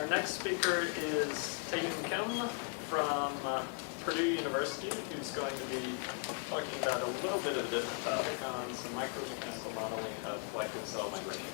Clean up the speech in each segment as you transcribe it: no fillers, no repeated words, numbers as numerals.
Our next speaker is Taeyoon from Purdue University, who's going to be talking about a little bit of a different topic on some micromechanical modeling of white blood cell migration.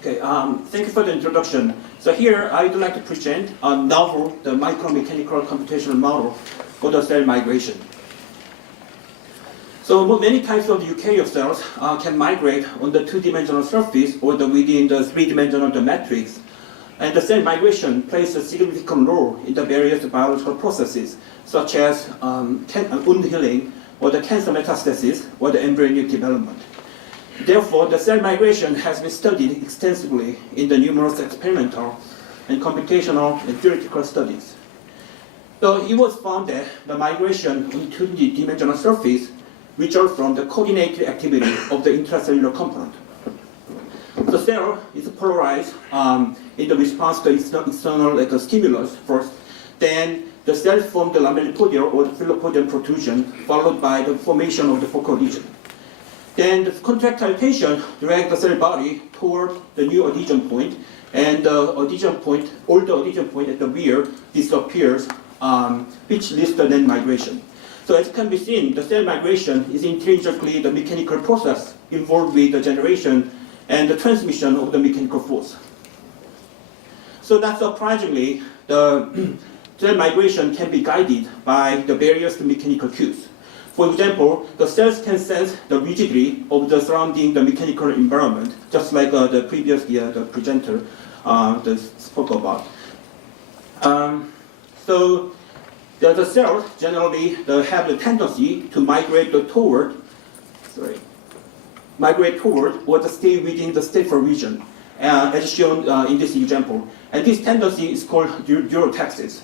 Okay, thank you for the introduction. So here I would like to present a novel, the micromechanical computational model for the cell migration. So many types of eukaryote cells can migrate on the two-dimensional surface or within the three-dimensional matrix. And the cell migration plays a significant role in the various biological processes, such as wound healing, or the cancer metastasis, or the embryonic development. Therefore, the cell migration has been studied extensively in the numerous experimental and computational and theoretical studies. So it was found that the migration on two-dimensional surface results from the coordinated activity of the intracellular component. The cell is polarized in the response to external stimulus first. Then the cells form the lamellipodia or the filopodium protrusion, followed by the formation of the focal adhesion. Then the contractile tension drags the cell body toward the new adhesion point, and the adhesion point, all the adhesion point at the rear disappears, which leads to then migration. So as can be seen, the cell migration is intrinsically the mechanical process involved with the generation and the transmission of the mechanical force. So not surprisingly, the cell migration can be guided by the various mechanical cues. For example, the cells can sense the rigidity of the surrounding mechanical environment, just like the previous the presenter spoke about. So the cells generally have the tendency to migrate toward or to stay within the stiffer region, as shown in this example. And this tendency is called neurotaxis.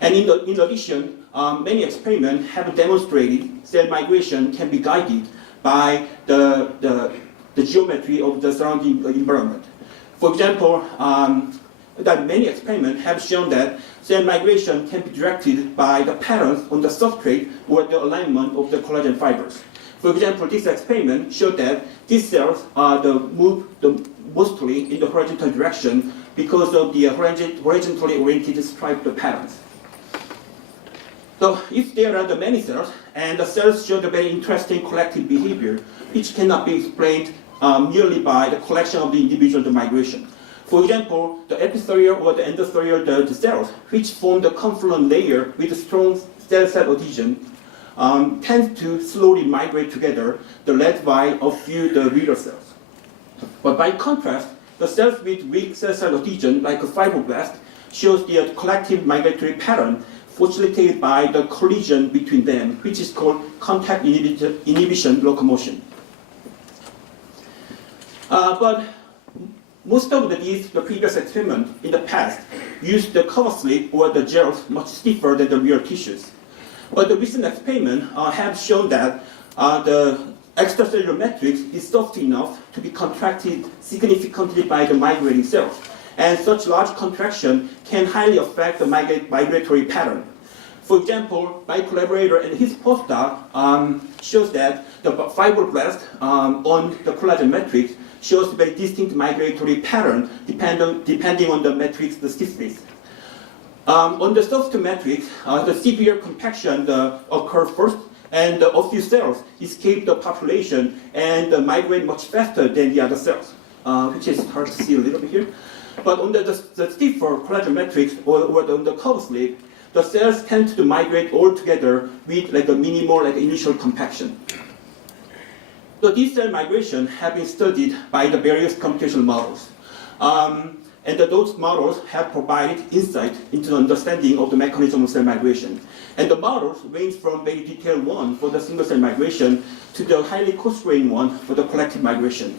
And in addition, many experiments have demonstrated cell migration can be guided by the geometry of the surrounding environment. For example, that many experiments have shown that cell migration can be directed by the patterns on the substrate or the alignment of the collagen fibers. For example, this experiment showed that these cells move mostly in the horizontal direction because of the horizontally oriented striped patterns. So if there are many cells, and the cells show the very interesting collective behavior, which cannot be explained merely by the collection of the individual migration. For example, the epithelial or the endothelial the cells, which form the confluent layer with strong cell-cell adhesion, tend to slowly migrate together, led by a few reader cells. But by contrast, the cells with weak cell-cell adhesion, like a fibroblast, shows the collective migratory pattern facilitated by the collision between them, which is called contact inhibition locomotion. But most of the previous experiments in the past used the cover slip or the gels much stiffer than the real tissues. But the recent experiments have shown that the extracellular matrix is soft enough to be contracted significantly by the migrating cells. And such large contraction can highly affect the migratory pattern. For example, my collaborator and his postdoc shows that the fibroblast on the collagen matrix shows a very distinct migratory pattern depending on the matrix, the stiffness. On the soft matrix, the severe compaction occurs first, and a few cells escape the population and migrate much faster than the other cells, which is hard to see a little bit here. But on the stiffer collagen matrix or on the cover slip, the cells tend to migrate all together with a minimal initial compaction. So these cell migration have been studied by the various computational models. And those models have provided insight into the understanding of the mechanism of cell migration. And the models range from very detailed one for the single cell migration to the highly coarse-grained one for the collective migration.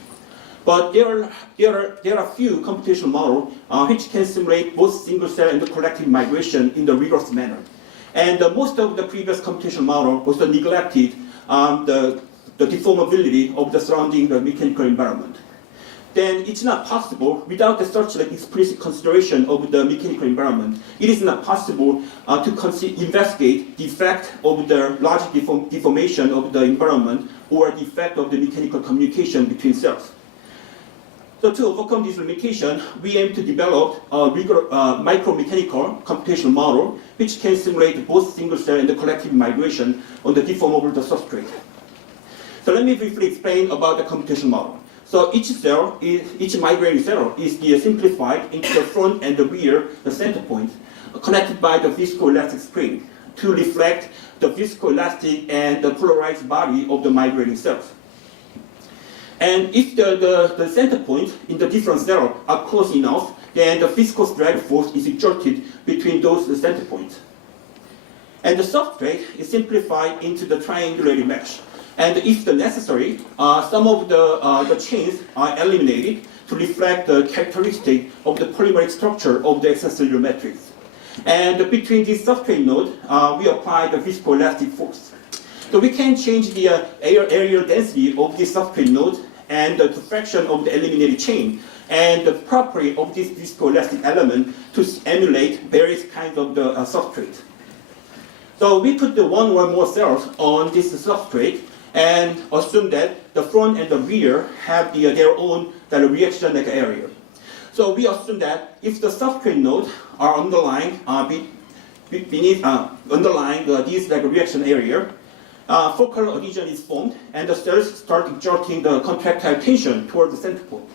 But there are few computational models which can simulate both single cell and the collective migration in the rigorous manner. And most of the previous computational model also neglected the deformability of the surrounding mechanical environment. then it's not possible without the such like explicit consideration of the mechanical environment. It is not possible to investigate the effect of the large deformation of the environment or the effect of the mechanical communication between cells. So to overcome this limitation, we aim to develop a micromechanical computational model which can simulate both single cell and the collective migration on the deformable substrate. So let me briefly explain about the computational model. So each migrating cell is simplified into the front and the rear, the center point, connected by the viscoelastic spring to reflect the viscoelastic and the polarized body of the migrating cells. And if the center point in the different cells are close enough, then the viscous drag force is exerted between those center points. And the substrate is simplified into the triangulated mesh. And if necessary, some of the chains are eliminated to reflect the characteristic of the polymeric structure of the extracellular matrix. And between this substrate node, we apply the viscoelastic force. So we can change the areal density of this substrate node and the fraction of the eliminated chain and the property of this viscoelastic element to emulate various kinds of the substrate. So we put the one or more cells on this substrate and assume that the front and the rear have their own reaction area. So we assume that if the substrate nodes are underlying this reaction area, focal adhesion is formed, and the cells start exerting the contractile tension toward the center point.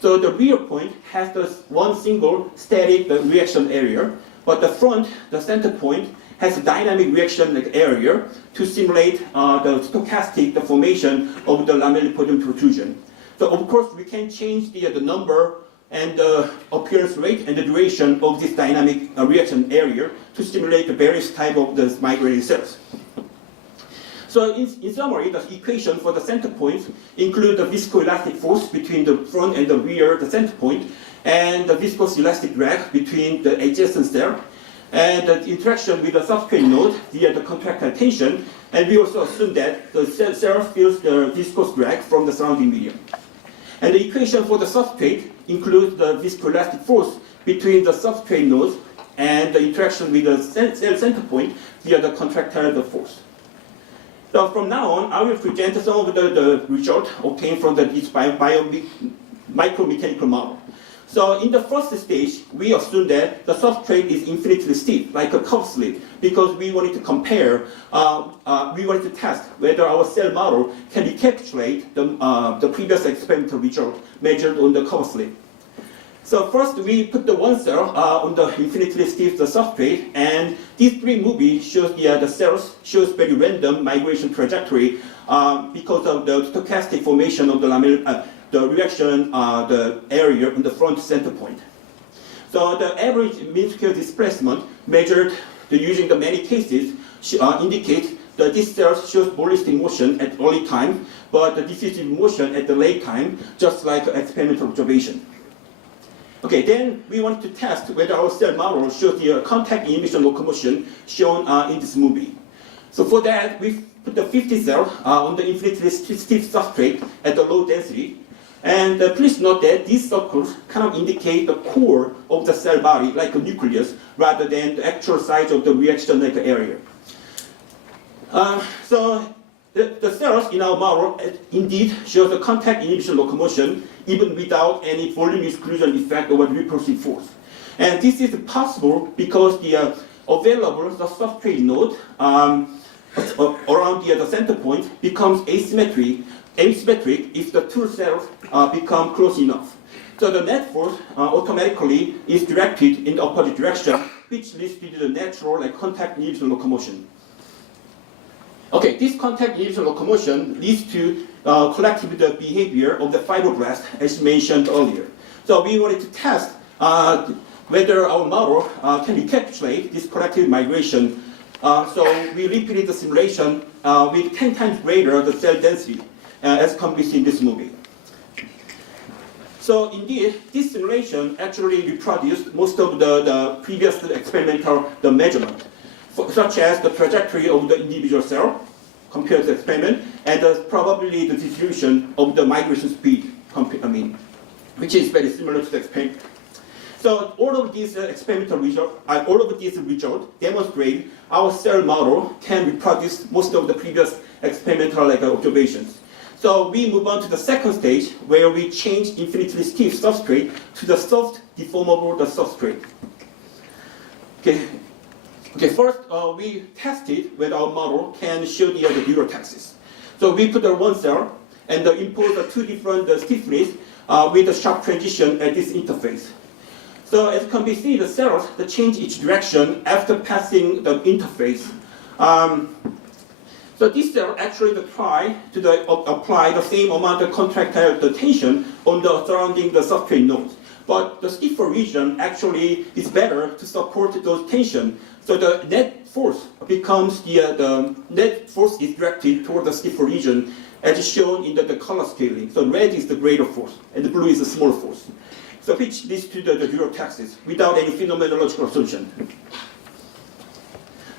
So the rear point has one single static reaction area, but the front, the center point, has a dynamic reaction area to simulate the stochastic deformation of the lamellipodium protrusion. So of course we can change the number and the appearance rate and the duration of this dynamic reaction area to stimulate the various type of the migrating cells. So in summary, the equation for the center point include the viscoelastic force between the front and the rear, the center point, and the viscous elastic drag between the adjacent cell, and the interaction with the substrate node via the contractile tension, and we also assume that the cell feels the viscous drag from the surrounding medium. And the equation for the substrate includes the viscoelastic force between the substrate nodes and the interaction with the cell center point via the contractile force. So from now on, I will present some of the result obtained from this micromechanical model. So in the first stage, we assume that the substrate is infinitely stiff, like a curved slit, because we wanted to compare, we wanted to test whether our cell model can recapitulate the previous experimental result measured on the curved slit. So first, we put the one cell on the infinitely stiff substrate, and these three movies shows the cells shows very random migration trajectory because of the stochastic formation of the reaction, the area on the front center point. So the average mean square displacement measured using the many cases indicates that this cell shows ballistic motion at early time, but the diffusive motion at the late time, just like experimental observation. Okay, then we want to test whether our cell model shows the contact inhibition locomotion shown in this movie. So for that, we put the 50 cell on the infinitely stiff substrate at the low density. And please note that these circles kind of indicate the core of the cell body, like a nucleus, rather than the actual size of the reaction area. So the cells in our model indeed show the contact inhibition locomotion even without any volume exclusion effect over the repulsive force. And this is possible because the available substrate node around the center point becomes asymmetric if the two cells become close enough. So the net force automatically is directed in the opposite direction, which leads to the natural contact inhibition locomotion. Okay, this contact inhibition locomotion leads to collective behavior of the fibroblast, as mentioned earlier. So we wanted to test whether our model can recapitulate this collective migration. So we repeated the simulation with 10 times greater the cell density, as can be seen in this movie. So indeed, this simulation actually reproduced most of the previous experimental measurement, such as the trajectory of the individual cell compared to the experiment, and probably the distribution of the migration speed which is very similar to the experiment. So all of these experimental results, demonstrate our cell model can reproduce most of the previous experimental observations. So we move on to the second stage, where we change infinitely stiff substrate to the soft, deformable substrate. Okay, first we tested whether our model can show the neurotaxis. So we put one cell and impose two different stiffness with a sharp transition at this interface. So as can be seen, the cells change its direction after passing the interface. So this cell actually try to apply the same amount of contractile tension on the surrounding the substrate nodes. But the stiffer region actually is better to support those tension. So the net force becomes the net force is directed toward the stiffer region, as shown in the color scaling. So red is the greater force, and the blue is the smaller force. So which leads to the neurotaxis without any phenomenological assumption.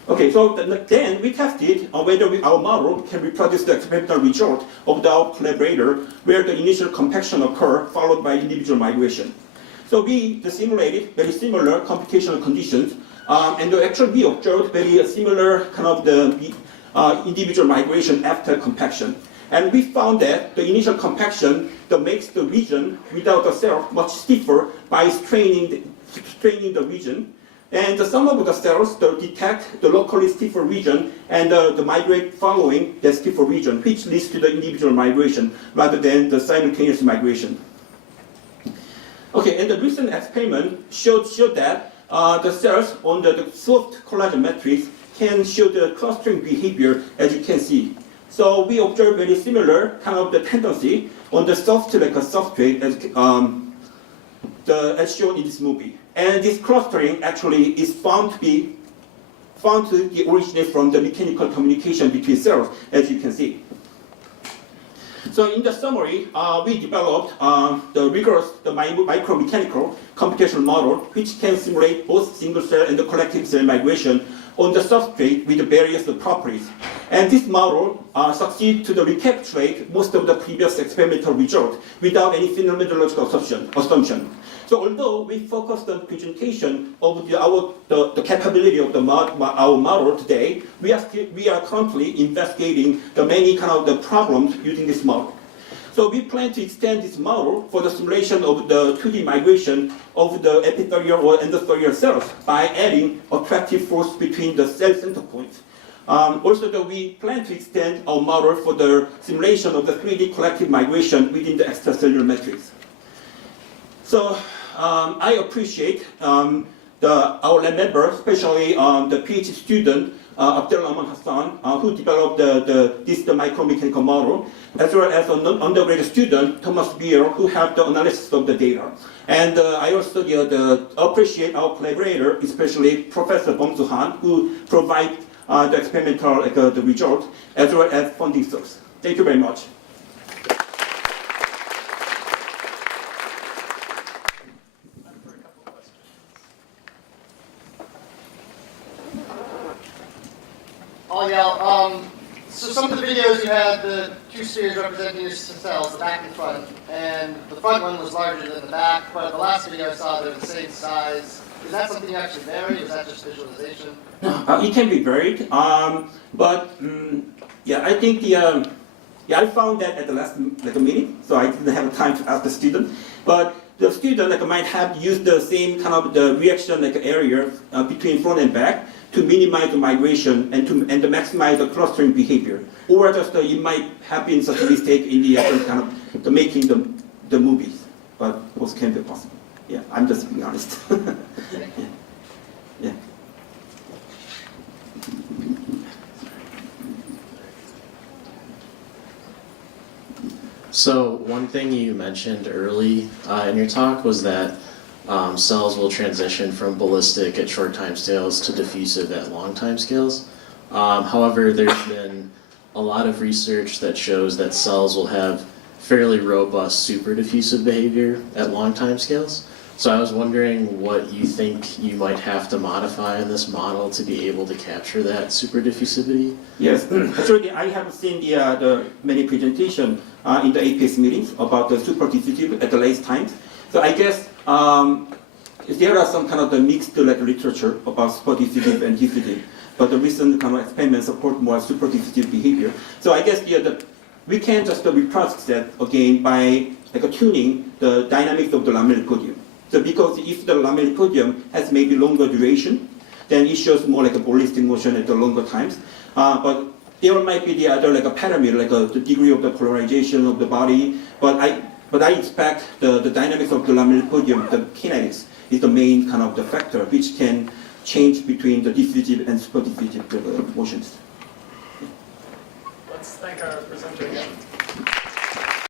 Okay, so then we tested whether our model can reproduce the experimental result of our collaborator, where the initial compaction occur followed by individual migration. So we simulated very similar computational conditions, and actually we observed very similar kind of the individual migration after compaction. And we found that the initial compaction makes the region without the cell much stiffer by straining the region. And some of the cells detect the locally stiffer region and the migrate following the stiffer region, which leads to the individual migration rather than the simultaneous migration. Okay, and the recent experiment showed that the cells on the soft collagen matrix can show the clustering behavior, as you can see. So we observe very similar kind of the tendency on the soft substrate as shown in this movie. And this clustering actually is found to originate from the mechanical communication between cells, as you can see. So in the summary, we developed the rigorous micromechanical computational model, which can simulate both single cell and the collective cell migration on the substrate with the various properties. And this model succeeds to recapitulate most of the previous experimental results without any phenomenological assumption. So although we focused on presentation of the capability of our model today, we are currently investigating the many kind of the problems using this model. So we plan to extend this model for the simulation of the 2D migration of the epithelial or endothelial cells by adding attractive force between the cell center points. Also, we plan to extend our model for the simulation of the 3D collective migration within the extracellular matrix. So I appreciate our lab members, especially the PhD student, Abdelrahman Hassan, who developed the micromechanical model, as well as an undergraduate student, Thomas Beer, who helped the analysis of the data. And I also appreciate our collaborator, especially Professor Bong-Soo Han, who provided the experimental the result, as well as funding source. Thank you very much. Oh yeah, so some of the videos you had the two spheres representing your cells, the back and front, and the front one was larger than the back, but the last video I saw they're the same size. Is that something you actually vary, or is that just visualization? It can be varied, but yeah, I think I found that at the last meeting, so I didn't have time to ask the student, but the student might have used the same kind of the reaction area between front and back to minimize the migration and to maximize the clustering behavior, or just it might have been such a mistake in the kind of the making the movies, but both can be possible. Yeah, I'm just being honest. Yeah. So one thing you mentioned early in your talk was that cells will transition from ballistic at short timescales to diffusive at long timescales. However, there's been a lot of research that shows that cells will have fairly robust super diffusive behavior at long timescales. So I was wondering what you think you might have to modify in this model to be able to capture that super diffusivity? Yes, actually I have seen the many presentations in the APS meetings about the super diffusive at the latest times. So I guess there are some kind of the mixed literature about super-diffusive and diffusive, but the recent kind of experiments support more super-diffusive behavior. So I guess we can just reproduce that again by tuning the dynamics of the lamellipodium. So because if the lamellipodium has maybe longer duration, then it shows more like a ballistic motion at the longer times. But there might be the other parameter, the degree of the polarization of the body. But I expect the dynamics of the lamellipodium, the kinetics, is the main kind of the factor which can change between the diffusive and super diffusive motions. Let's thank our